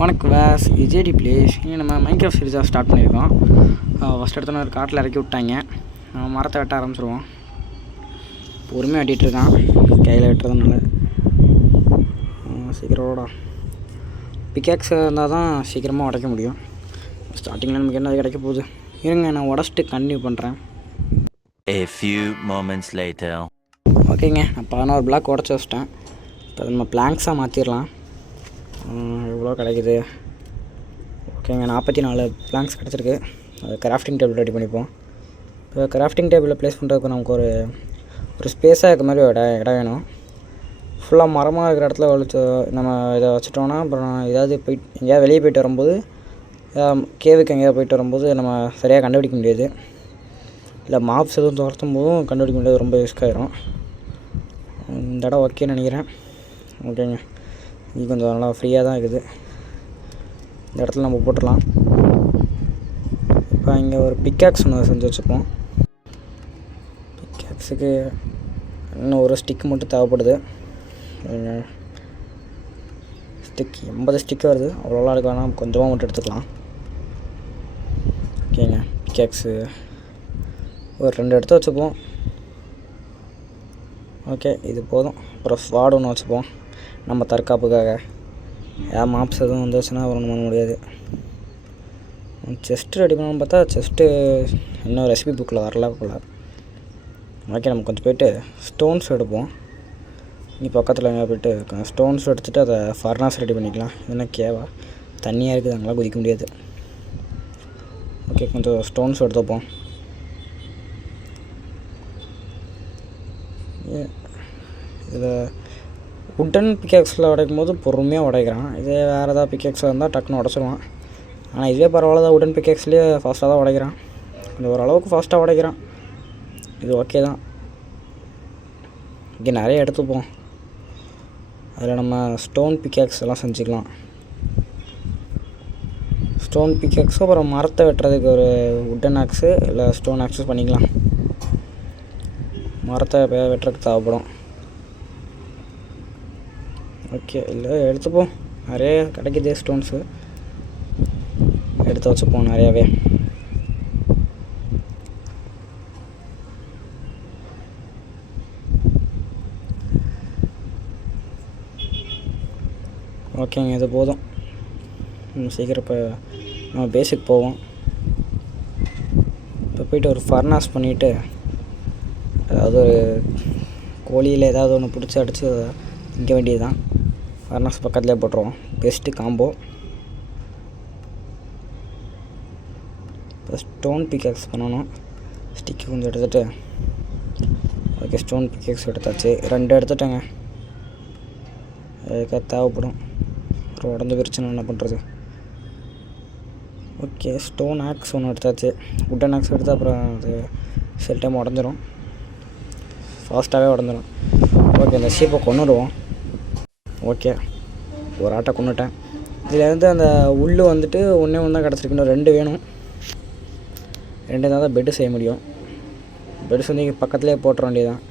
வணக்கம் ways இஜேடி place. இங்கே நம்ம மைன்கிராஃப்ட் சீரிஸாக ஸ்டார்ட் பண்ணியிருக்கோம். ஃபஸ்ட் எடுத்தோன்னே ஒரு காட்டில் இறக்கி விட்டாங்க. மரத்தை வெட்ட ஆரம்பிச்சிருவோம். பொறுமையாக வெட்டிகிட்ருக்கான், கையில் வெட்டுறதுனால. சீக்கிரமோட பிக்கேக்ஸ் இருந்தால் தான் சீக்கிரமாக உடைக்க முடியும். ஸ்டார்டிங்கில் நமக்கு என்ன கிடைக்க போகுது, இருங்க நான் உடச்சிட்டு கண்டினியூ பண்ணுறேன். A few moments later. ஓகேங்க, நான் 11 பிளாக் உடச்சி வச்சிட்டேன். இப்போ நம்ம பிளாங்க்ஸாக மாற்றிடலாம். எவ்வளோ கிடைக்குது? ஓகேங்க, 44 பிளாங்க்ஸ் கிடச்சிருக்கு. அது கிராஃப்டிங் டேபிள் ரெடி பண்ணிப்போம். இப்போ கிராஃப்டிங் டேபிளில் ப்ளேஸ் பண்ணுறதுக்கு நமக்கு ஒரு ஸ்பேஸாக இருக்க மாதிரி இடம் வேணும். ஃபுல்லாக மரமாக இருக்கிற இடத்துல நம்ம இதை வச்சுட்டோன்னா அப்புறம் ஏதாவது எங்கேயாவது வெளியே போய்ட்டு வரும்போது, கேவுக்கு எங்கேயாவது போய்ட்டு வரும்போது நம்ம சரியாக கண்டுபிடிக்க முடியாது. இல்லை மாப்ஸ் எதுவும் துரத்தும் போதும் கண்டுபிடிக்க முடியாது, ரொம்ப ரிஸ்க் ஆகிரும். இந்த இடம் ஓகேன்னு நினைக்கிறேன். ஓகேங்க, இது கொஞ்சம் நல்லா ஃப்ரீயாக தான் இருக்குது. இந்த இடத்துல நம்ம போட்டுடலாம். இப்போ இங்கே ஒரு பிக்காக்ஸ் ஒன்று செஞ்சு வச்சுப்போம். பிக்காக்ஸுக்கு இன்னும் ஒரு ஸ்டிக் மட்டும் தேவைப்படுது. ஸ்டிக் 80 ஸ்டிக் வருது, அவ்வளோலாம் இருக்கு, வேணால் கொஞ்சமாக மட்டும் எடுத்துக்கலாம். ஓகேங்க, பிக்காக்ஸு ஒரு 2 எடுத்து வச்சுப்போம். ஓகே, இது போதும். அப்புறம் ஸ்வாட் ஒன்று வச்சுப்போம் நம்ம தற்காப்புக்காக. ஏன் மாப்ஸ் எதுவும் வந்துச்சுன்னா அப்புறம் பண்ண முடியாது. செஸ்ட்டு ரெடி பண்ணணும்னு பார்த்தா செஸ்ட்டு இன்னும் ரெசிபி புக்கில் வரல போல். ஓகே, நம்ம கொஞ்சம் போய்ட்டு ஸ்டோன்ஸ் எடுப்போம். இங்கே பக்கத்தில் எங்கே போய்ட்டு ஸ்டோன்ஸ் எடுத்துகிட்டு அதை ஃபர்னாஸ் ரெடி பண்ணிக்கலாம். இதுனா கேவா தண்ணியாக இருக்குது, அங்கெல்லாம் குதிக்க முடியாது. ஓகே, கொஞ்சம் ஸ்டோன்ஸ் எடுத்துப்போம். இதில் உட்டன் பிக்கேக்ஸில் உடைக்கும் போது பொறுமையாக உடைக்கிறான். இதே வேறு ஏதாவது பிக்கேக்ஸில் இருந்தால் டக்குன்னு உடச்சிடுவான். ஆனால் இதுவே பரவாயில்ல தான், உட்டன் பிக்கேக்ஸ்லேயே ஃபாஸ்ட்டாக தான் உடைக்கிறான். கொஞ்சம் ஓரளவுக்கு ஃபாஸ்ட்டாக உடைக்கிறான். இது ஓகே தான். இங்கே நிறைய எடுத்துப்போம். அதில் நம்ம ஸ்டோன் பிக்கேக்ஸ் எல்லாம் செஞ்சுக்கலாம். ஸ்டோன் பிக்கேக்ஸும் அப்புறம் மரத்தை வெட்டுறதுக்கு ஒரு உட்டன் ஆக்ஸு இல்லை ஸ்டோன் ஆக்ஸஸ் பண்ணிக்கலாம். மரத்தை வெட்டுறதுக்கு தேவைப்படும். ஓகே, இல்லை எடுத்துப்போம். நிறைய கிடைக்கிது ஸ்டோன்ஸு, எடுத்து வச்சுப்போம் நிறையாவே. ஓகேங்க, இது போதும். சீக்கிரம் இப்போ நம்ம பேசிக் போவோம். இப்போ போய்ட்டு ஒரு ஃபர்னாஸ் பண்ணிவிட்டு, அதாவது ஒரு கோழியில் ஏதாவது ஒன்று பிடிச்சி அடித்து திங்க வேண்டியது தான். ஃபர்னாஸ் பக்கத்துலேயே போட்டுருவோம். Best combo. இப்போ ஸ்டோன் பிக்கேக்ஸ் பண்ணணும். ஸ்டிக்கு கொஞ்சம் எடுத்துகிட்டு, ஓகே ஸ்டோன் பிக்கேக்ஸ் எடுத்தாச்சு. 2 எடுத்துட்டேங்க. அதுக்காக தேவைப்படும். ஒரு உடஞ்ச பிரச்சனை என்ன பண்ணுறது. ஓகே, ஸ்டோன் ஆக்ஸ் ஒன்று எடுத்தாச்சு. உட்டன் ஆக்ஸ் எடுத்து அப்புறம் அது சில டைம் உடஞ்சிரும், ஃபாஸ்ட்டாகவே உடஞ்சிரும். ஓகே, இந்த ஷீப்பை கொண்டுடுவோம். ஓகே, ஒரு ஆட்டை கொண்டுட்டேன். இதில் அந்த உள்ளு வந்துட்டு ஒன்றே ஒன்று தான் கிடச்சிருக்கு, இன்னும் 2 வேணும். 2 இருந்தால் தான் பெட்டு செய்ய முடியும். பெட்டு செஞ்சு பக்கத்துலேயே போட்டுற வேண்டியதான்.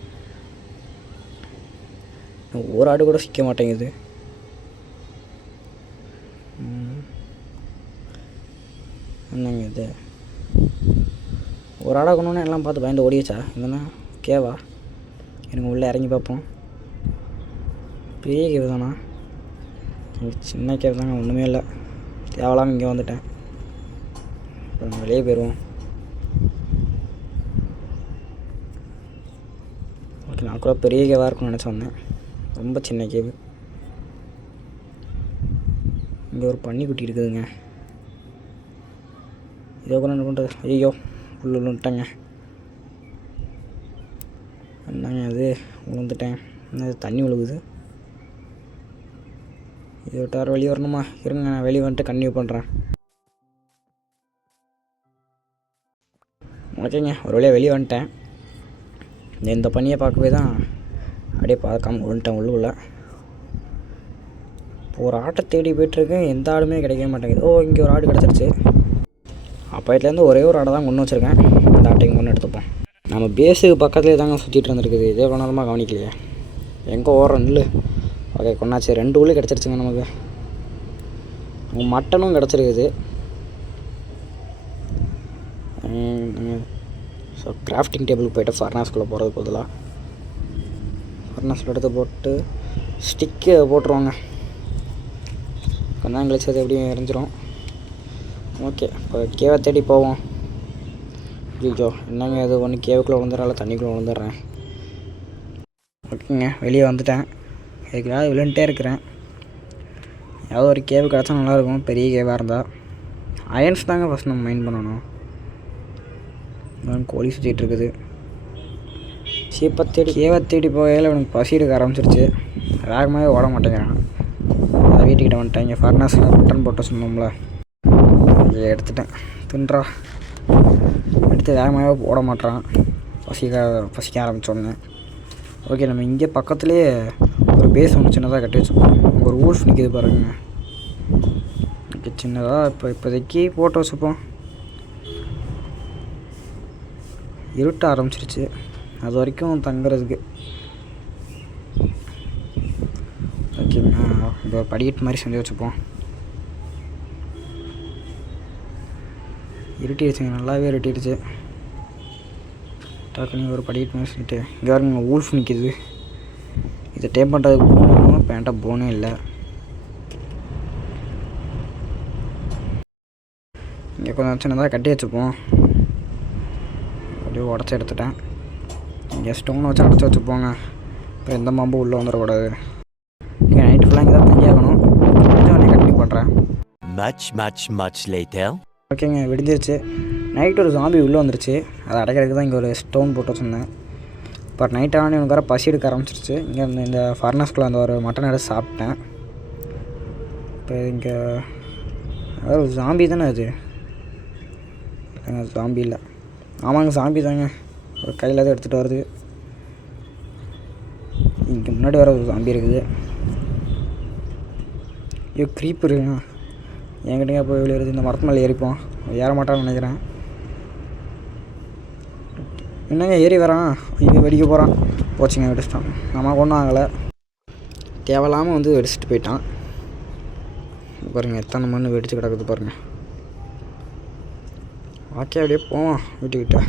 ஒரு ஆடு கூட சிக்க மாட்டேங்குது. என்னங்க இது, ஒரு ஆடாக கொண்டு எல்லாம் பார்த்து பயந்து ஓடிச்சா? இல்லைன்னா கேவா? எனக்கு உள்ளே இறங்கி பார்ப்போம். பெரிய கேவு தானா? சின்ன கேவு தாங்க, ஒன்றுமே இல்லை. தேவலாமல் இங்கே வந்துட்டேன். அப்புறம் வெளியே போயிடுவோம். ஓகே, நான் கூட பெரிய கேவாக இருக்கும்னு நினச்சி வந்தேன். ரொம்ப சின்ன கேவு. இங்கே ஒரு பன்னிக்குட்டி இருக்குதுங்க. இதோ கூட என்ன பண்ணுறது? ஐயோ, விட்டாங்க. என்னங்க அது, விழுந்துட்டேன். என்ன தண்ணி விழுகுது? இது விட்டார் வெளியே வரணுமா? இருங்க, நான் வெளியே வந்துட்டு கன்டினியூ பண்ணுறேன். ஓகேங்க, ஒரு வழியாக வெளியே வந்துட்டேன். இந்த பனியை பார்க்கவே தான் அப்படியே பார்க்காம விழுந்துட்டேன் உள்ளுக்குள்ளே. இப்போ ஒரு ஆட்டை தேடி போய்ட்டுருக்கேன், எந்த ஆடுமே கிடைக்கவே மாட்டேங்குது. ஓ, இங்கே ஒரு ஆடு கிடச்சிருச்சு. அப்போத்துலேருந்து ஒரே ஒரு ஆடை தான் கொண்டு வச்சுருக்கேன். அந்த ஆட்டையும் கொண்டு எடுத்துப்போம். நம்ம பேஸுக்கு பக்கத்துலேயே தாங்க சுற்றிட்டு இருந்துருக்குது. இதே கொண்டாதமாக கவனிக்கலையே, எங்கே ஓடுறோம் இல்லை. ஓகே, கொண்டாச்சு. 2 உள்ளே கிடச்சிருச்சுங்க நமக்கு. மட்டனும் கிடச்சிருக்குது. ஸோ கிராஃப்டிங் டேபிளுக்கு போய்ட்டு ஃபர்னாஸ்குள்ளே போகிறது பதிலாக ஃபர்னாஸில் எடுத்து போட்டு ஸ்டிக்கு போட்டுருவாங்க. கொஞ்ச நேரம் கழிச்சு அது எப்படியும் எரிஞ்சிடும். ஓகே, இப்போ கேவை தேடி போவோம். ஐயோ என்னங்க இது ஒன்று கேவுக்குள்ளே விழுந்துடுறால தண்ணிக்குள்ளே விழுந்துடுறேன். ஓகேங்க, வெளியே வந்துட்டேன். இதுக்காக விழுந்துட்டே இருக்கிறேன். ஏதாவது ஒரு கேவு கிடச்சா நல்லாயிருக்கும், பெரிய கேவாக இருந்தால். அயன்ஸ் தாங்க ஃபஸ்ட் நம்ம மைண்ட் பண்ணணும். கோழி சுற்றிட்டு இருக்குது. சீப்பை தேடி கேவை தேடி போகையில் எனக்கு பசி எடுக்க ஆரம்பிச்சிருச்சு. வேகமாகவே ஓட மாட்டேங்கிறான். அதை வீட்டுக்கிட்ட வந்துட்டேன். இங்கே ஃபர்னாஸில் மட்டன் போட்டு சொன்னோம்ல, அதை எடுத்துட்டேன். தின்றா எடுத்து வேகமாகவே ஓட மாட்டேறான். பசிக்க ஆரம்பித்தோடனே. ஓகே, நம்ம இங்கே பக்கத்துலேயே ஒரு பேஸ் ஒன்று சின்னதாக கட்டி வச்சுப்போம். ஒரு ஊல்ஃப் நிற்கிது பாருங்க. இங்கே சின்னதாக இப்போதைக்கு போட்டு வச்சுப்போம். இருட்ட ஆரம்பிச்சிருச்சு, அது வரைக்கும் தங்குறதுக்கு. ஓகேங்க, இப்போ படிக்கட்டு மாதிரி செஞ்சு வச்சுப்போம். இருட்டிடுச்சுங்க, நல்லாவே இருட்டிடுச்சு. டக்குனு ஒரு படிக்கட்டு மாதிரி செஞ்சுட்டு இங்கே பாருங்க ஊல்ஃப் நிற்கிது. இதை டேப் பண்ணுறதுக்கு போன் வேணும், பேண்ட்டாக போனே இல்லை. இங்கே கொஞ்சம் சின்னதாக கட்டி வச்சுப்போம். அப்படியே உடச்சி எடுத்துட்டேன். இங்கே ஸ்டோனை வச்சு அடைச்சி வச்சுப்போங்க. இப்போ எந்த மாம்பும் உள்ளே வந்துடக்கூடாது. ஓகே, நைட்டு ஃபுல்லாக இங்கே தான் தங்கி ஆகணும். கொஞ்சம் கண்டினியூ பண்ணுறேன். Much later. ஓகேங்க, விடிஞ்சிருச்சு. நைட்டு ஒரு ஜாம்பி உள்ளே வந்துருச்சு. அதை அடைக்கிறதுக்கு தான் இங்கே ஒரு ஸ்டோன் போட்டு வச்சுருந்தேன். இப்போ நைட் ஆனால் எனக்கு வேறு பசி எடுக்க ஆரம்பிச்சிருச்சு. இங்கே இந்த ஃபர்னாஸ்குள்ளே அந்த ஒரு மட்டன் எடுத்து சாப்பிட்டேன். இப்போ இங்கே அதாவது ஒரு ஜாம்பி தானே அது? ஜாம்பி இல்லை, ஆமாங்க ஜாம்பி தாங்க. ஒரு கையில் தான் எடுத்துகிட்டு வருது. இங்கே முன்னாடி வர ஒரு ஜாம்பி இருக்குது. ஐயோ க்ரீப்பர் என்கிட்டங்க போய் வெளியே இந்த மரத்து மேலே ஏறிப்போம். ஏற மாட்டான்னு நினைக்கிறேன். என்னங்க ஏறி வரான், இங்கே வெடிக்க போகிறான். போச்சுங்க, வெடிச்சிட்டான். நம்ம ஒன்றும் ஆகலை. தேவையில்லாமல் வந்து வெடிச்சிட்டு போயிட்டான். பாருங்கள் எத்தனை மண் வெடிச்சு கிடக்குது பாருங்கள். ஓகே, அப்படியே போவோம் வீட்டுக்கிட்ட.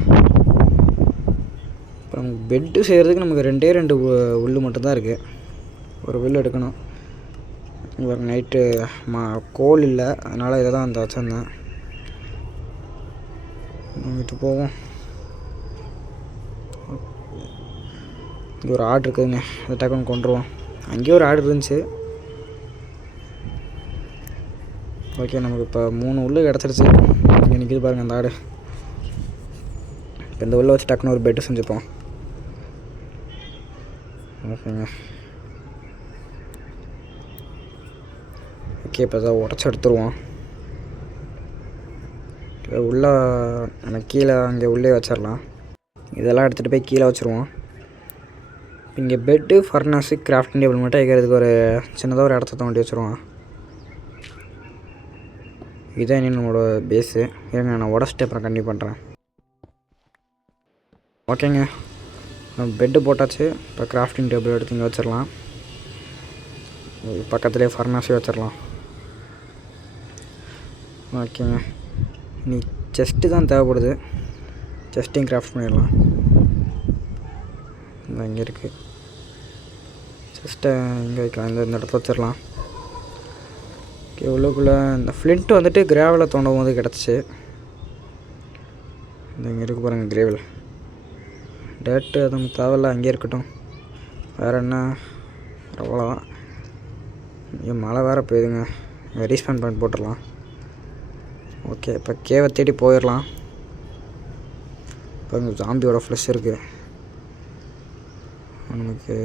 அப்புறம் பெட்டு செய்கிறதுக்கு நமக்கு 2 உள் மட்டும்தான் இருக்குது. ஒரு வில் எடுக்கணும். ஒரு நைட்டு கோல் இல்லை, அதனால் இதை தான் வந்து வச்சுருந்தேன். வீட்டு போவோம். இங்கே ஒரு ஆடு இருக்குதுங்க, அதை டக்குன்னு கொண்டுருவோம். அங்கேயே ஒரு ஆடு இருந்துச்சு. ஓகே, நமக்கு இப்போ 3 உள்ளு கிடச்சிருச்சு. இங்கே நிற்கிது பாருங்கள் அந்த ஆடு. இப்போ இந்த உள்ள வச்சு டக்குன்னு ஒரு பெட்டு செஞ்சுப்போம். ஓகேங்க, ஓகே இப்போ தான் உடச்சி எடுத்துருவோம். உள்ளே நம்ம கீழே அங்கே உள்ளே வச்சிடலாம். இதெல்லாம் எடுத்துகிட்டு போய் கீழே வச்சுருவோம். இங்கே பெட்டு ஃபர்னாஸு கிராஃப்டிங் டேபிள் மட்டும் வைக்கிறதுக்கு ஒரு சின்னதாக ஒரு இடத்த தோண்டி வச்சுருவோம். இதான் நம்மளோட பேஸு. ஏங்க நான் உடச்சிட்டு அப்புறம் கண்டினியூ பண்ணுறேன். ஓகேங்க, பெட்டு போட்டாச்சு. இப்போ கிராஃப்டிங் டேபிள் எடுத்து இங்கே வச்சிடலாம். பக்கத்துலேயே ஃபர்னாஸே வச்சிடலாம். ஓகேங்க, நீ செஸ்ட்டு தான் தேவைப்படுது. செஸ்ட்டையும் கிராஃப்ட் பண்ணிடலாம். இந்த இங்கே இருக்குது செஸ்ட்டை. இங்கே வைக்கலாம், இந்த இடத்துல வச்சிடலாம். ஓகே, உள்ளுக்குள்ளே இந்த ஃப்ளின்ட்டு வந்துட்டு கிராவலில் தோண்டும் போது கிடச்சிச்சு. இந்த இங்கே இருக்குது பாருங்கள் கிரேவல். டேட்டு அது நமக்கு தேவையில்ல, அங்கேயே இருக்கட்டும். வேறு என்ன, அவ்வளோதான். இங்கே மழை வேறு போயிடுங்க. ரீஸ்பேன் பாயிண்ட் போட்டுடலாம். ஓகே, இப்போ கேவை தேடி போயிடலாம். இப்போ இங்கே ஜாம்பியோட ஃப்ளஷ் இருக்குது. நமக்கு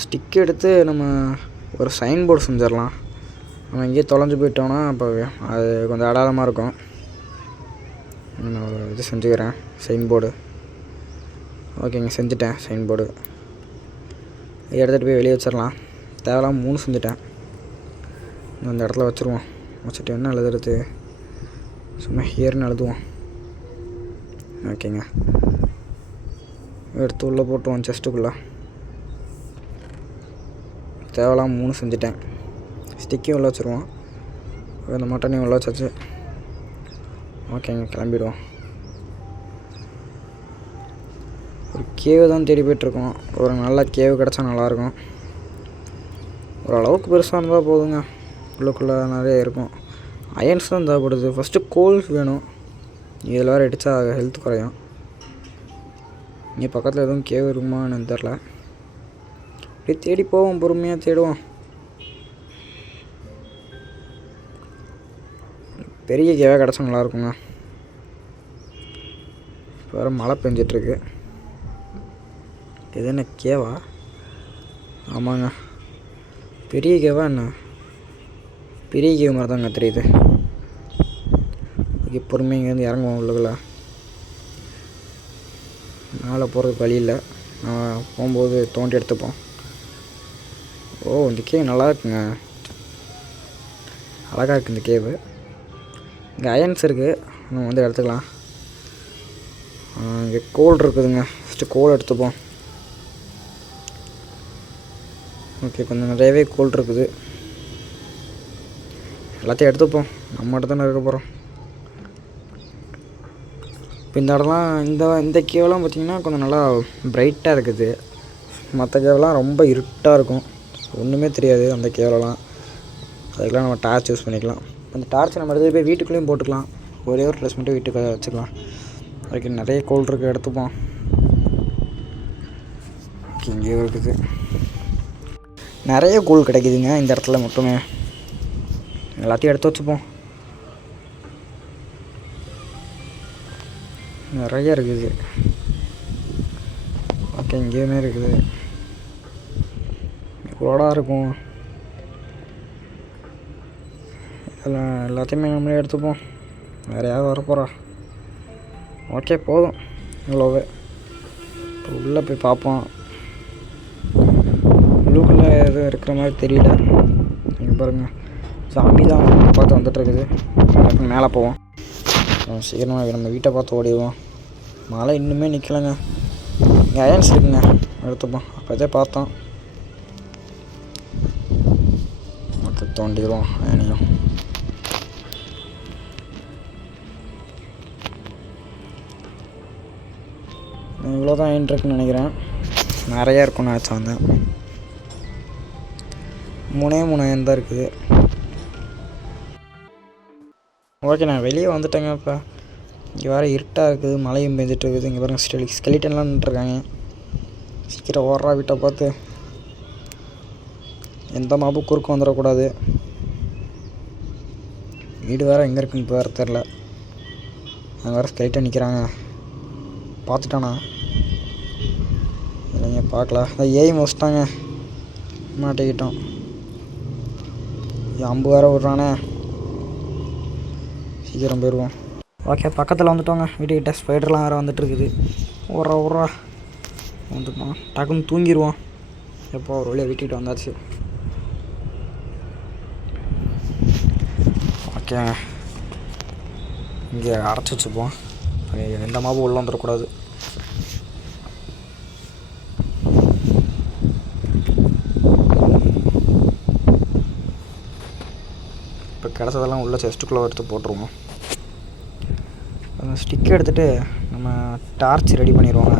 ஸ்டிக் எடுத்து நம்ம ஒரு சைன் போர்டு செஞ்சிடலாம். நம்ம இங்கேயே தொலைஞ்சு போயிட்டோம்னா அப்போ அது கொஞ்சம் அடாளமாக இருக்கும். நான் ஒரு இது செஞ்சுக்கிறேன், சைன் போர்டு. ஓகேங்க, செஞ்சுட்டேன் சைன் போர்டு. இதை எடுத்துகிட்டு போய் வெளியே வச்சிடலாம். தேவையில்லாம 3 செஞ்சுட்டேன். இந்த இடத்துல வச்சுருவோம். வச்சுட்டு என்ன எழுதுறது, சும்மா ஹியர்னு எழுதுவோம். ஓகேங்க, எடுத்து உள்ளே போட்டுருவோம் செஸ்ட்டுக்குள்ளே. தேவையில்லாம் 3 செஞ்சுட்டேன். ஸ்டிக்கையும் உள்ள வச்சுருவோம். இந்த மட்டனையும் உள்ள வச்சாச்சு. ஓகேங்க, கிளம்பிடுவோம். ஒரு கேவு தான் தேடி போய்ட்ருக்கோம். ஒரு நல்ல கேவு கிடச்சா நல்லாயிருக்கும். ஓரளவுக்கு பெருசாக இருந்தால் போதுங்க. உள்ளுக்குள்ளே நிறைய இருக்கும். அயன்ஸ் தான் தேவைப்படுது. ஃபஸ்ட்டு கோல்ஸ் வேணும். இதில் வேறு அடித்தா ஹெல்த் குறையும். இங்கே பக்கத்தில் எதுவும் கேவ் இருக்குமான்னு தெரில. அப்படியே தேடி போவோம், பொறுமையாக தேடுவோம். பெரிய கேவாக கிடச்சா நல்லாயிருக்குங்க. இப்போ வேறு மழை பெஞ்சிட்ருக்கு. இது என்ன கேவா? ஆமாங்க, பெரிய கேவா என்ன? பெரிய கேவ் மாதிரி தாங்க தெரியுது. ஓகே, பொறுமையாக இங்கேருந்து இறங்குவோம். உள்ளுக்குள்ள மேலே போகிறதுக்கு வழி இல்லை. நான் போகும்போது தோண்டி எடுத்துப்போம். ஓ, இந்த கேவ் நல்லா இருக்குங்க. அழகாக இருக்குது இந்த கேவு. இங்கே அயன்ஸ் இருக்குது, நம்ம வந்து எடுத்துக்கலாம். இங்கே கோல் இருக்குதுங்க. ஃபஸ்ட்டு கோல் எடுத்துப்போம். ஓகே, கொஞ்சம் நிறையவே கோல் இருக்குது. எல்லாத்தையும் எடுத்துப்போம். நம்ம மட்டும் தானே இருக்க போகிறோம். இப்போ இந்த இடம்லாம் இந்த கேவெலாம் பார்த்திங்கன்னா கொஞ்சம் நல்லா பிரைட்டாக இருக்குது. மற்ற கேவெலாம் ரொம்ப இருட்டாக இருக்கும், ஒன்றுமே தெரியாது அந்த கேவலெலாம். அதுக்கெலாம் நம்ம டார்ச் யூஸ் பண்ணிக்கலாம். அந்த டார்ச்சை நம்ம எடுத்து போய் வீட்டுக்குள்ளேயும் போட்டுக்கலாம். ஒரே ஒரு ட்ரெஸ் மட்டும் வீட்டுக்கு வச்சுக்கலாம். அதுக்கு நிறைய கோல் இருக்குது, எடுத்துப்போம். ஓகே, இங்கேயும் இருக்குது. நிறைய கோல் கிடைக்குதுங்க இந்த இடத்துல மட்டுமே. எல்லாத்தையும் எடுத்து வச்சுப்போம். நிறைய இருக்குது. ஓகே, இங்கேயுமே இருக்குது. இவ்வளோடா இருக்கும். இதெல்லாம் எல்லாத்தையுமே நம்மளே எடுத்துப்போம். வேறு யாரும் வரப்போகிறா? ஓகே, போதும் இவ்வளோவே. இப்போ உள்ளே போய் பார்ப்போம். உள்ளுக்குள்ளே எதுவும் இருக்கிற மாதிரி தெரியல. இங்கே பாருங்கள், சாமி தான் பார்த்து வந்துட்டுருக்குது. மேலே போவோம். சீக்கிரமாக நம்ம வீட்டை பார்த்து ஓடிடுவோம். மழை இன்னுமே நிற்கலைங்க. இங்கே அயன்ஸ் இருக்குங்க, எடுத்துப்போம். அப்போதே பார்த்தோம். மொத்த தோண்டிடுவோம் அயனையும். இவ்வளோ தான் அயன் இருக்குன்னு நினைக்கிறேன். நிறையா இருக்கும்னு நினச்சா வந்தேன். 3 அயன் தான் இருக்குது. ஓகே, நான் வெளியே வந்துட்டேங்க. இப்போ இங்கே வேறு இருட்டாக இருக்குது, மழையும் பெஞ்சிட்டு இருக்குது. இங்கே பாருங்கள், ஸ்கெலிட்டன்லாம் நின்றுருக்காங்க. சீக்கிரம் ஓடுறா வீட்டை பார்த்து. எந்த மாப்பும் குறுக்க வந்துடக்கூடாது. வீடு வேறு எங்கே இருக்குன்னு இப்போ வேறு தெரில. அங்கே வேறு ஸ்கெலிட்டன் நிற்கிறாங்க. பார்த்துட்டானா? இல்லைங்க, பார்க்கல. அதான் ஏய் முடிச்சிட்டாங்க. மாட்டிக்கிட்டோம். அம்பு வேறு விட்றானே. சீக்கிரம் போயிடுவோம். ஓகே, பக்கத்தில் வந்துட்டோங்க. வீட்டுக்கிட்ட ஸ்பைடர்லாம் வேறு வந்துட்டுருக்குது. ஓடுறா வந்துட்டோம். டக்குன்னு தூங்கிடுவோம். எப்போ ஒரு வழியாக வீட்டுக்கிட்ட வந்தாச்சு. ஓகே, இங்கே அடைச்சி வச்சுப்போம். எந்த மாவும் உள்ளே வந்துடக்கூடாது. இப்போ கிடச்சதெல்லாம் உள்ள செஸ்ட்டுக்குள்ளே எடுத்து போட்டுருவோம். அந்த ஸ்டிக் எடுத்துகிட்டு நம்ம டார்ச் ரெடி பண்ணிடுவோங்க.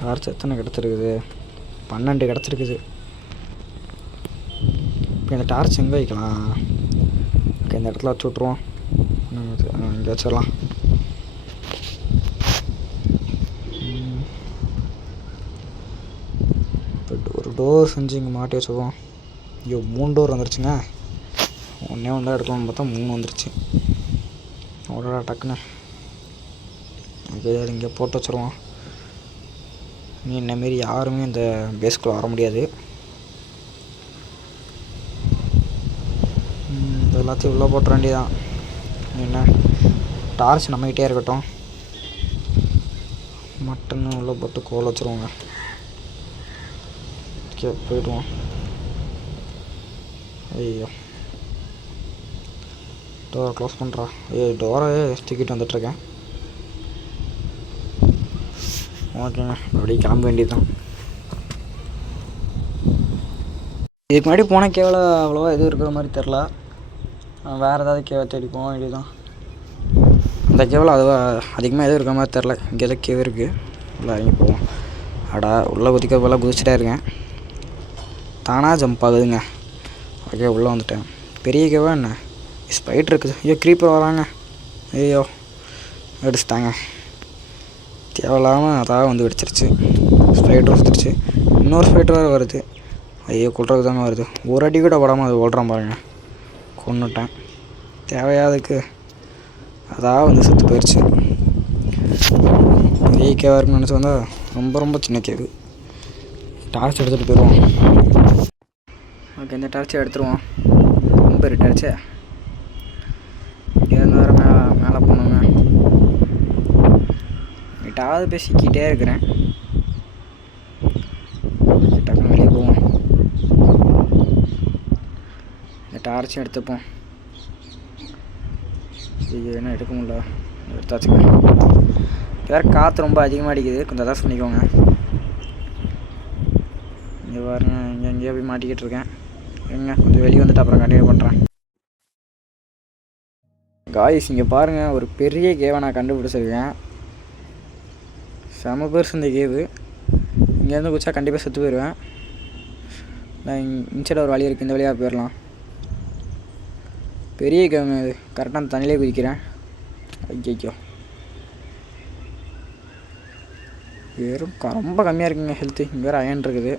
டார்ச் எத்தனை கிடச்சிருக்குது? 12 கிடச்சிருக்குது. இப்போ இந்த டார்ச் எங்கே வைக்கலாம்? ஓகே, இந்த இடத்துல வச்சு விட்ருவோம். இங்கே வச்சிடலாம். இப்போ ஒரு டோர் செஞ்சு இங்கே மாட்டி வச்சுக்குவோம். ஐயோ, 3 டோர் வந்துருச்சுங்க. ஒன்றே ஒன்றா எடுக்கலாம்னு பார்த்தா 3 வந்துருச்சு. அவ்வளோடா டக்குன்னு. ஓகே, இங்கே போட்டு வச்சுருவோம். நீ இந்தமாரி யாருமே இந்த பேஸ்க்குள்ளே வர முடியாது. எல்லாத்தையும் உள்ளே போட்டுற வேண்டியதான். என்ன, டார்ச் நம்மகிட்டே இருக்கட்டும். மட்டன் உள்ளே போட்டு கோல் வச்சுருவோங்க. ஓகே, போயிடுவோம். ஐயோ, டோரை க்ளோஸ் பண்ணுறா. டோரை தூக்கிட்டு வந்துட்டுருக்கேன். ஓகேங்க, அப்படியே கிளம்ப வேண்டியது தான். இதுக்கு முன்னாடி போன கேவில் அவ்வளோவா எதுவும் இருக்கிற மாதிரி தெரில. வேறு ஏதாவது கேவை தேடி போக வேண்டியதுதான். அந்த கேவில் அது அதிகமாக எதுவும் இருக்கிற மாதிரி தெரில. இங்கே எதாவது கேவ் இருக்குது, உள்ளே இறங்கி போவோம். அடா உள்ளே குதிக்க போல குதிச்சுட்டே இருக்கேன், தானாக ஜம்ப் ஆகுதுங்க. ஓகே, உள்ளே வந்துட்டேன். பெரிய கேவா என்ன, ஸ்பைட் இருக்குது. ஐயோ க்ரீப்பர் வராங்க, ஐயோ வெடிச்சிட்டாங்க. தேவையில்லாமல் அதாக வந்து வெடிச்சிருச்சு. ஸ்பைட்ரு வந்துருச்சு, இன்னொரு ஸ்பைட்ரு வேறு வருது. ஐயோ கொள்றதுக்கு தாங்க வருது. ஒரு அடி கூட படாமல் அது ஓடுறான் பாருங்க. கொன்னுட்டேன். தேவையாதுக்கு அதாக வந்து செத்து போயிடுச்சு. பெரிய கேவாக இருக்குன்னு நினச்சி வந்தால் ரொம்ப ரொம்ப சின்ன கேவு. டார்ச் எடுத்துகிட்டு போயிடுவோம். ஓகே, இந்த டார்ச்சை எடுத்துருவோம். ரொம்ப பெரிய டார்ச்சே. இங்கேருந்து வேறு மேலே போகணுங்க. கிட்டாவது பேசிக்கிட்டே இருக்கிறேன். டக்குன்னு வெளியே போவோம். இந்த டார்ச்சும் எடுத்துப்போம். இது என்ன எடுக்க முடியல, எடுத்தாச்சுங்க. வேறு காற்று ரொம்ப அதிகமாக அடிக்குது, கொஞ்சம் அதாஸ் பண்ணிக்கோங்க. இங்கே பாருங்க, எங்கேயோ போய் மாட்டிக்கிட்டு இருக்கேன். எங்க கொஞ்சம் வெளியே வந்துட்டு அப்புறம் கண்டினியூ பண்ணுறேன். காய்ஸ் இங்கே பாருங்கள், ஒரு பெரிய கேவை நான் கண்டுபிடிச்சிருக்கேன். செம பெருசு இந்த கேவு. இங்கேருந்து குச்சா கண்டிப்பாக செத்து போயிடுவேன். நான் இன்சைட் ஒரு வழி இருக்குது, இந்த வழியாக போயிடலாம். பெரிய கேவுங்க இது. கரெக்டாக அந்த தண்ணியிலே குதிக்கிறேன். ஐயோ வெறும் ரொம்ப கம்மியாக இருக்குங்க ஹெல்த்து. இங்கே வேறு அயன் இருக்குது.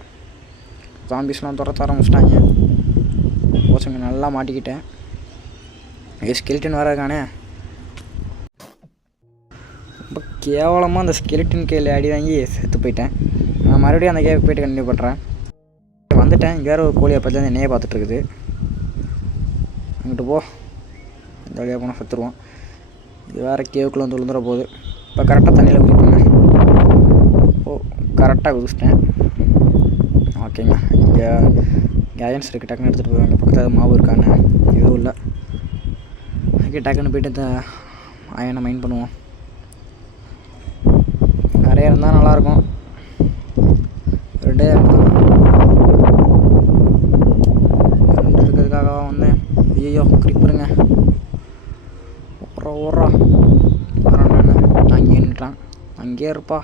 ஜாம்பிஸ்லாம் துரத்த ஆரம்பிச்சிட்டாங்க. போச்சுங்க, நல்லா மாட்டிக்கிட்டேன். ஸ்கெலிட்டன் வேறு இருக்கானே. ரொம்ப கேவலமாக அந்த ஸ்கெலிட்டன் கையில் அடி வாங்கி செத்து போயிட்டேன். நான் மறுபடியும் அந்த கேவுக்கு போய்ட்டு கண்டினியூ பண்ணுறேன். வந்துட்டேன். இங்கே வேறு ஒரு கோழி அப்போ தான் என்னையே பார்த்துட்ருக்குது. அங்கிட்டு போ, இந்த வழியாக போனால் செத்துருவோம். இது வேறு கேவுக்குள்ளே வந்து விழுந்துட போகுது. இப்போ கரெக்டாக தண்ணியில் குதிப்பேங்க. ஓ கரெக்டாக குதிச்சிட்டேன். ஓகேங்க, இங்கே அயன்ஸ் இருக்குது, டக்குன்னு எடுத்துகிட்டு போவாங்க. பக்கத்தில் மாவு இருக்கான்னு எதுவும் இல்லை. ஓகே, டக்குன்னு போய்ட்டு இந்த அயனை மைண்ட் பண்ணுவோம். நிறைய இருந்தால் நல்லாயிருக்கும். ரெண்டு இருக்கிறதுக்காக வந்தேன். ஐயோ க்ரீப்பருங்க, ஓடுறா வரேன்னு அங்கேயே நின்றுட்டான். அங்கேயே இருப்பா.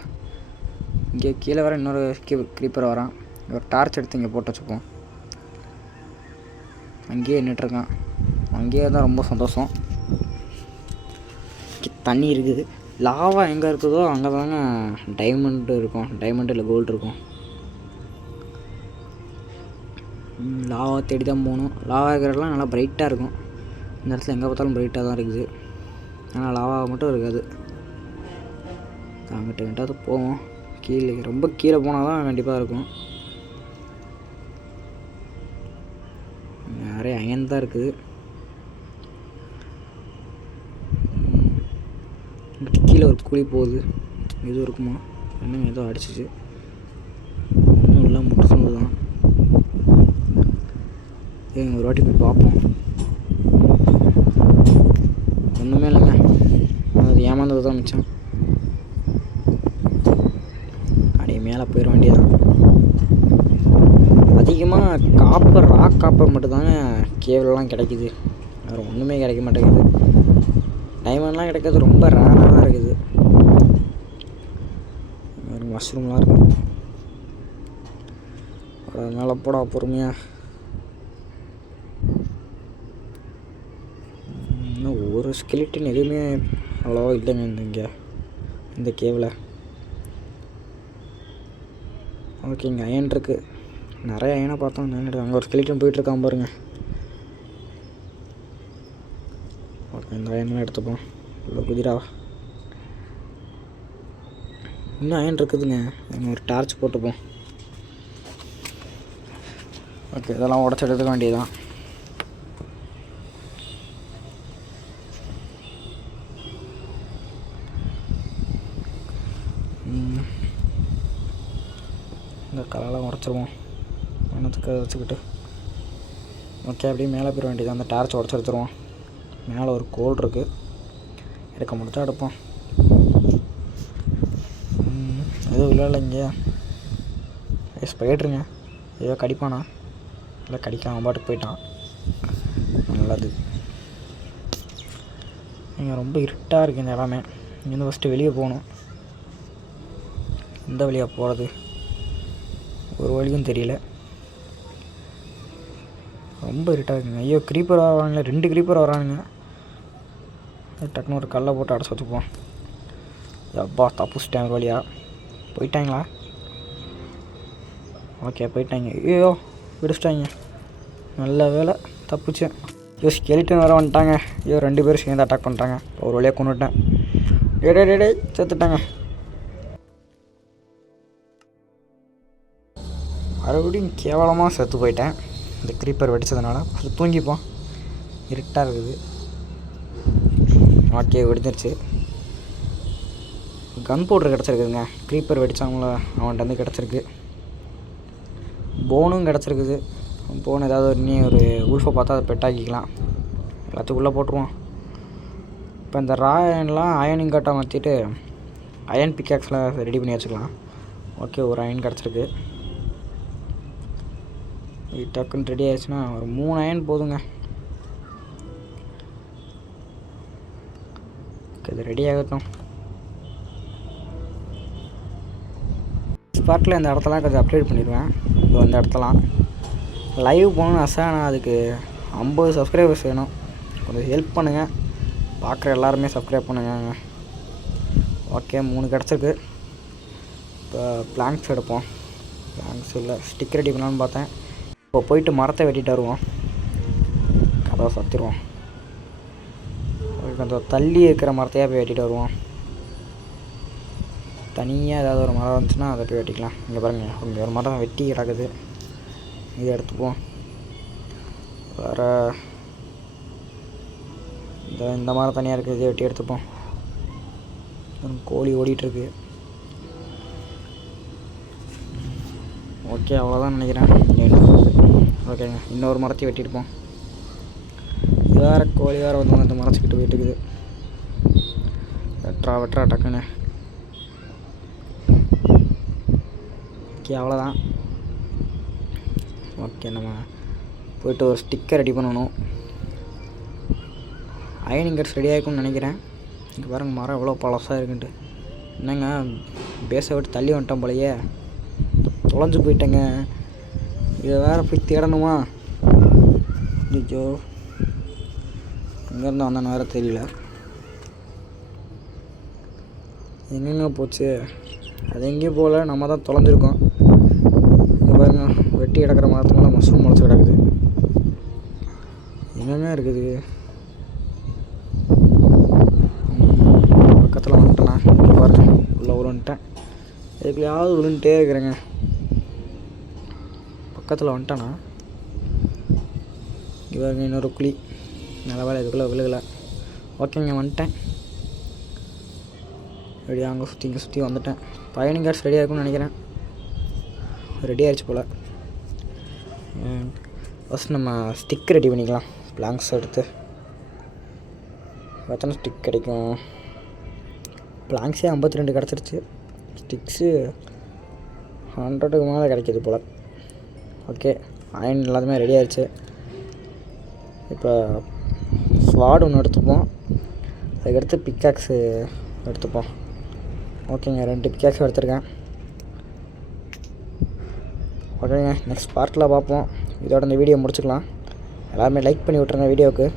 இங்கே கீழே வர இன்னொரு க்ரீப்பர் வரான். ஒரு டார்ச் எடுத்து இங்கே போட்டு வச்சுப்போம். அங்கேயே நின்றுட்டுருக்கான். அங்கேயே தான் ரொம்ப சந்தோஷம். தண்ணி இருக்குது. லாவா எங்கே இருக்குதோ அங்கே தாங்க டைமண்டு இருக்கும். டைமண்டு இல்லை கோல்டு இருக்கும். லாவா தேடி தான் போகணும். லாவா இருக்கிறதெல்லாம் நல்லா பிரைட்டாக இருக்கும். இந்த இடத்துல எங்கே பார்த்தாலும் பிரைட்டாக தான் இருக்குது. ஆனால் லாவா மட்டும் இருக்காது. அங்கிட்ட எங்கிட்டாவது போவோம். கீழே ரொம்ப கீழே போனால் தான் கண்டிப்பாக இருக்கும். நிறைய அயன் தான் இருக்குது. இங்கிட்ட கீழே ஒரு குழி போகுது. எதுவும் இருக்குமா என்னங்க, ஏதோ அடிச்சிச்சு. ஒன்றும் இல்லை, முட்டை சொன்னது தான். ஏங்க ஒரு வாட்டி போய் பார்ப்போம். ஒன்றுமே இல்லைங்க, அது ஏமாந்தது தான் மிச்சம். அப்படியே மேலே போயிட வேண்டியதான். அதிகமாக காப்பர், ராக் காப்பர் மட்டும்தாங்க கேவலெலாம் கிடைக்குது. வேறு ஒன்றுமே கிடைக்க மாட்டேங்குது. டைமண்ட்லாம் கிடைக்கிறது ரொம்ப ரேராக தான் இருக்குது. வேறு மஷ்ரூம்லாம் இருக்குது. அதனால போடா பொறுமையாக. இன்னும் ஒரு ஸ்கெலிட்டன் எதுவுமே அவ்வளோவா இல்லைங்க இங்கே இந்த கேவில். ஓகே, இங்கே அயன் இருக்குது. நிறைய அயனை பார்த்தோம். அங்கே ஒரு ஸ்கெலிட்டன் போயிட்டுருக்கான் பாருங்க. ஓகே, இந்த அயன்லாம் எடுத்துப்போம். இவ்வளோ குதிரா இன்னும் அயன் இருக்குதுங்க. அங்கே ஒரு டார்ச் போட்டுப்போம். ஓகே, இதெல்லாம் உடச்சி எடுத்துக்க வேண்டியதுதான். இந்த கலெல்லாம் உடச்சிருவோம் என்னத்துக்கு வச்சுக்கிட்டு. ஓகே, அப்படியே மேலே போயிட வேண்டியது. அந்த டார்ச் உடச்சி எடுத்துருவோம். மேலே ஒரு கோல் இருக்குது, எடுக்க முடிச்சா எடுப்போம். ஏதோ இல்லை இங்கே ஸ்பைடருங்க. ஏதோ கடிப்பானா? இல்லை கடிக்காம அவன் பாட்டுக்கு போயிட்டான். நல்லது. இங்கே ரொம்ப இருட்டாக இருக்குது இந்த இடமே. இங்கேருந்து ஃபஸ்ட்டு வெளியே போகணும். எந்த வழியாக போகிறது ஒரு வழியும் தெரியல. ரொம்ப இருட்டாக இருக்குங்க. ஐயோ க்ரீப்பர் வரானுங்களே, 2 க்ரீப்பர் வரானுங்க. டக்குன்னு ஒரு கல்லை போட்டு அடைச்சி வச்சுப்போம். அப்பா தப்புச்சிட்டேன் ஒரு வழியாக. போயிட்டாங்களா? ஓகே போயிட்டாங்க. ஐயோ விடிச்சிட்டாங்க. நல்ல வேலை தப்புச்சேன். ஐயோ ஸ்கெலிட்டன் வேறு வந்துட்டாங்க. ஐயோ 2 பேரும் சேர்ந்து அட்டாக் பண்ணுறாங்க. ஒரு வழியாக கொண்டுட்டேன். டே செத்துட்டாங்க. மறுபடியும் கேவலமாக செத்து போயிட்டேன் இந்த க்ரீப்பர் வெடித்ததுனால. அது தூங்கிப்போம், இருட்டாக இருக்குது. ஓகே வெடிஞ்சிருச்சு. கன் பவுடர் கிடச்சிருக்குதுங்க. க்ரீப்பர் வெடித்தாங்கள அவன்கிட்ட வந்து கிடச்சிருக்கு. போனும் கிடச்சிருக்குது. போன் ஏதாவது ஒரு உல்ஃபை பார்த்தா அதை பெட்டாக்கிக்கலாம். எல்லாத்துக்குள்ளே போட்டுருவோம். இப்போ இந்த ராயன்லாம் அயனிங் கட்டாக மாற்றிட்டு அயன் பிக்காக்ஸில் ரெடி பண்ணி வச்சுக்கலாம். ஓகே ஒரு அயன் கிடச்சிருக்கு. டக்குன்னு ரெடி ஆயிடுச்சுன்னா ஒரு 3 அயன் போதுங்க. இது ரெடி ஆகட்டும். ஸ்பாட்டில் இந்த இடத்தெல்லாம் கொஞ்சம் அப்டேட் பண்ணிடுவேன். இப்போ இந்த இடத்தெல்லாம் லைவ் போகணுன்னு ஆசை. ஆனால் அதுக்கு 50 சப்ஸ்கிரைபர்ஸ் வேணும். கொஞ்சம் ஹெல்ப் பண்ணுங்கள். பார்க்குற எல்லாருமே சப்ஸ்கிரைப் பண்ணுங்க. ஓகே 3 கிடச்சிருக்கு. இப்போ பிளாங்க்ஸ் எடுப்போம். பிளாங்க்ஸ் இல்லை ஸ்டிக் ரெடி பண்ணலான்னு பார்த்தேன். இப்போ போயிட்டு மரத்தை வெட்டிட்டு வருவோம். கதவை சத்திடுவோம். கொஞ்சம் தள்ளி இருக்கிற மரத்தையாக போய் வெட்டிட்டு வருவோம். தனியாக ஏதாவது ஒரு மரம் இருந்துச்சுன்னா அதை போய் வெட்டிக்கலாம். இங்கே பாருங்கள், இங்கே ஒரு மரம் வெட்டி கிடக்குது. இதை எடுத்துப்போம். வேறு இந்த மரம் தனியாக இருக்குது. இதை வெட்டி எடுத்துப்போம். கோழி ஓடிட்டுருக்கு. ஓகே அவ்வளோதான் நினைக்கிறேன். ஓகேங்க இன்னொரு மரத்தையும் வெட்டியிருப்போம். இது வேறு கோழி வேறு வந்து மறைச்சிக்கிட்டு போயிட்டு இருக்குது. வெட்டுறா டக்குன்னு. ஓகே அவ்வளோதான். ஓகே நம்ம போய்ட்டு ஒரு ஸ்டிக்கர் ரெடி பண்ணணும். அயனிங்கர்ஸ் ரெடி ஆகிக்கும்னு நினைக்கிறேன். இங்கே பாருங்கள் மரம் எவ்வளோ பழசாக இருக்குன்ட்டு. என்னங்க பேஸை விட்டு தள்ளி வந்துட்டோம் போலையே. தொலைஞ்சு போயிட்டேங்க. இதை வேறு போய் தேடணுமா? ஐயோ எங்கேருந்து வந்தேன்னு வேறு தெரியல. எங்கெங்க போச்சு? அது எங்கேயும் போகல. நம்ம தான் தொலைஞ்சிருக்கோம். இங்கே பாருங்க வெட்டி கிடக்கிற மரத்துக்குள்ள மஷ்ரூம் முளைச்சி கிடக்குது. எங்கெங்க இருக்குது? பக்கத்தில் வந்துட்டேண்ணா. இங்கே பாருங்க உள்ளே விழுந்துட்டேன். எதுக்குலையாவது விழுந்துட்டே இருக்கிறேங்க. பக்கத்தில் வந்துட்டேண்ணா. இங்கே பாருங்க இன்னொரு குழி. நல்ல வேலை இதுக்குள்ளே விழுகலை. ஓகேங்க வந்துட்டேன். ரெடி அங்கே இங்கே சுற்றி வந்துட்டேன். பயணிங் கார்ட்ஸ் ரெடியாக இருக்கும்னு நினைக்கிறேன். ரெடி ஆகிடுச்சு போல். ஃபஸ்ட் நம்ம ஸ்டிக் ரெடி பண்ணிக்கலாம். பிளாங்க்ஸ் எடுத்து எத்தனை ஸ்டிக் கிடைக்கும்? பிளாங்க்ஸே 52 கிடச்சிருச்சு. ஸ்டிக்ஸு 100க்கு மேலே கிடைக்கிது போல். ஓகே அயன் எல்லாத்துமே ரெடி ஆகிடுச்சு. இப்போ ஸ்வாட் ஒன்று எடுத்துப்போம். அதுக்கடுத்து பிக்காக்ஸு எடுத்துப்போம். ஓகேங்க 2 பிக்காக்ஸ் எடுத்துருக்கேன். ஓகேங்க நெக்ஸ்ட் பார்ட்டில் பார்ப்போம். இதோட இந்த வீடியோ முடிச்சுக்கலாம். எல்லாருமே லைக் பண்ணி விட்ருங்க வீடியோவுக்கு.